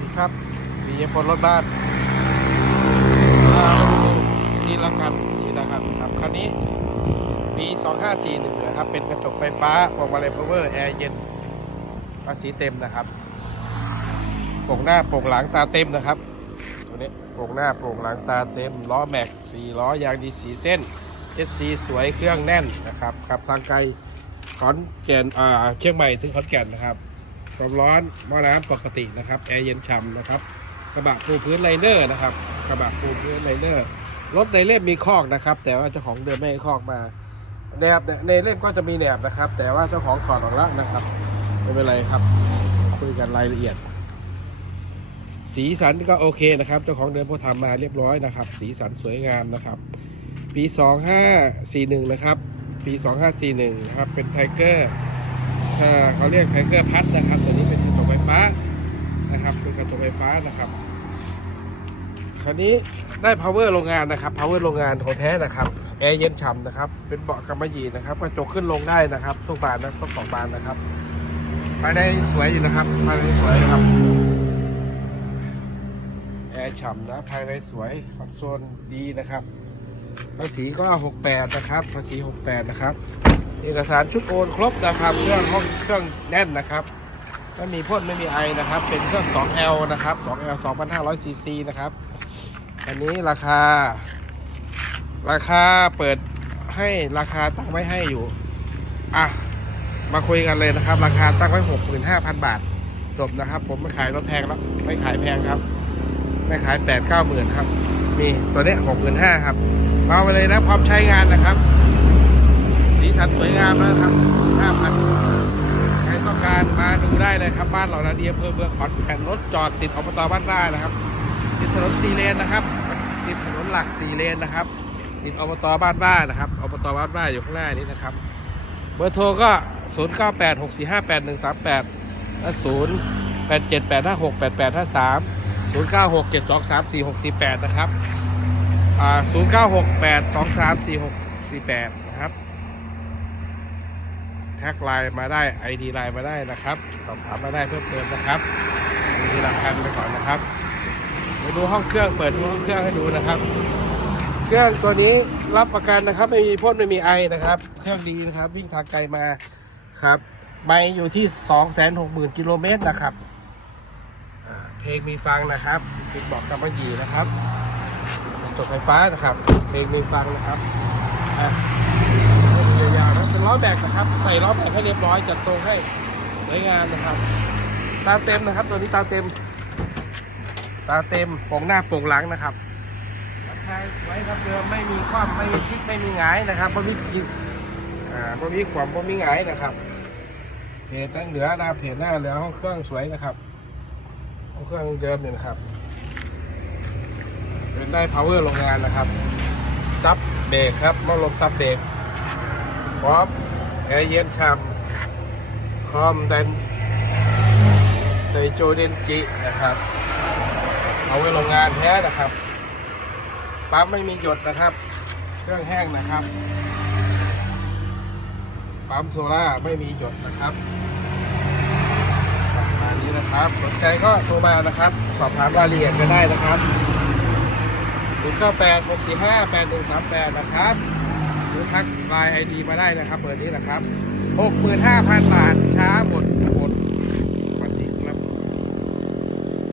ดีครับมีพลรถบ้านนี่ละกันนี่นะครับครับคันนี้ปี2541นะครับเป็นกระจกไฟฟ้าพวงมาลัยพาวเวอร์แอร์เย็นภาษีเต็มนะครับโปร่งหน้าโปร่งหลังตาเต็มนะครับตัวนี้โปร่งหน้าโปร่งหลังตาเต็มล้อแม็กสี่ล้อยางดีสีเส้น SC สวยเครื่องแน่นนะครับขับทางไกลขอนแก่นอ่าเชียงใหม่ถึงขอนแก่นนะครับ ความร้อนหม้อน้ำปกตินะครับแอร์เย็นฉ่ำนะครับกระบะปูพื้นไลเนอร์นะครับกระบะปูพื้นไลเนอร์รถในเล่มมีคอกนะครับ แต่ว่าเจ้าของเดิมไม่ให้คอกมาแหนบในเล่มก็จะมีแหนบนะครับ แต่ว่าเจ้าของถอดออกแล้วนะครับไม่เป็นไรครับ คุยกันรายละเอียด สีสันก็โอเคนะครับ เจ้าของเดิมก็ทำมาเรียบร้อยนะครับ สีสันสวยงามนะครับ ปี 2541 นะครับ ปี 2541 นะครับเป็นไทเกอร์ เขาเรียกไทเกอร์พัดนะครับ ตัวนี้เป็นกระจกไฟฟ้านะครับเป็นกระจกไฟฟ้านะครับคราวนี้ได้ power โรงงานนะครับ power โรงงานของแท้นะครับแอร์เย็นฉ่ำนะครับ เป็นเบาะกำมะหยี่นะครับกระจกขึ้นลงได้นะครับทุกบานนะทุกสองบานนะครับภายในสวยอยู่นะครับภายในสวยนะครับแอร์ฉ่ำนะภายในสวยคอนโซลดีนะครับภาษีก็ 68 นะครับภาษี 68 นะครับ เอกสารชุดโอนครบนะครับ เครื่องห้องเครื่องแน่นนะครับไม่มีพ่นไม่มีไอนะครับ เป็นเครื่อง 2L นะครับ 2L 2,500 cc นะครับ อันนี้ราคา ราคาเปิดให้ราคาตั้งไว้ให้อยู่ อะ มาคุยกันเลยนะครับ ราคาตั้งไว้ 65,000 บาท จบนะครับ ผมไม่ขายรถแพงแล้ว ไม่ขายแพงครับ ไม่ขาย8 9หมื่นครับ นี่ตัวเนี้ย65,000 ครับ มาไปเลยนะพร้อมใช้งานนะครับ สีสันสวยงามนะครับ 5,000 ใครต้องการมาดูได้ เลยครับบ้านเรานาเดียอำเภอเมืองขอนแก่นรถจอดติดอบตบ้านได้นะครับ ติดถนนสี่เลนนะครับ ติดถนนหลักสี่เลนนะครับ ติดอบตบ้านบ้านนะครับอบตบ้านบ้านอยู่ข้างหน้านี้นะครับ เบอร์โทรก็ 0 9 8 6 4 5 8 1 3 8และ0 8 7 8 5 6 8 8 5 3 0 9 6 7 2 3 4 6 4 8 นะครับ 0 9 6 8 2 3 4 6 4 8 นะครับ แท็กไลน์มาได้ ID ไลน์มาได้นะครับสอบถามมาได้เพิ่มเติมนะครับมีราคาไปก่อนนะครับไปดูห้องเครื่องเปิดดูห้องเครื่องให้ดูนะครับ เครื่องตัวนี้รับประกันนะครับ ไม่มีพ่นไม่มีไอนะครับ เครื่องดีนะครับ วิ่งทางไกลมาครับไม่อยู่ที่ 260,000กิโลเมตรนะครับเพลงมีฟังนะครับติดบอกกำมะหยี่นะครับจบไฟฟ้านะครับ เพลงมีฟังนะครับอะ ยาวๆนะเป็นล้อ แบกนะครับ ใส่ล้อแบกให้เรียบร้อยจัดทรงให้สวยงามนะครับ ตาเต็มนะครับ ตัวนี้ตาเต็ม ตาเต็มโป่งหน้าโป่งหลังนะครับราคาสวยครับเดิมไม่มีคว่ำไม่มีพลิกไม่มีหงายนะครับบ่มีกินอ่าบ่มีความบ่มีหงายนะครับเพจตั้งเหลือหน้าเพจหน้าเหลือห้องเครื่องสวยนะครับห้องเครื่องเดิมเนี่ยนะครับ เป็นได้ power โรงงานนะครับซับเบรกครับหม้อลมซับเบรก พร้อมแอร์เย็นฉ่ำคอมแดนใส่โจเดนจินะครับ เอาไว้โรงงานแท้นะครับ ปั๊มไม่มีหยดนะครับ เครื่องแห้งนะครับ ปั๊มโซล่าไม่มีหยดนะครับประมาณนี้นะครับ สนใจก็โทรมานะครับ สอบถามรายละเอียดกันได้นะครับ098 645 8138 นะครับ รือทักไลน์ไอดีมาได้นะครับเบอร์นี้นะครับ 65,000 บาทช้าหมด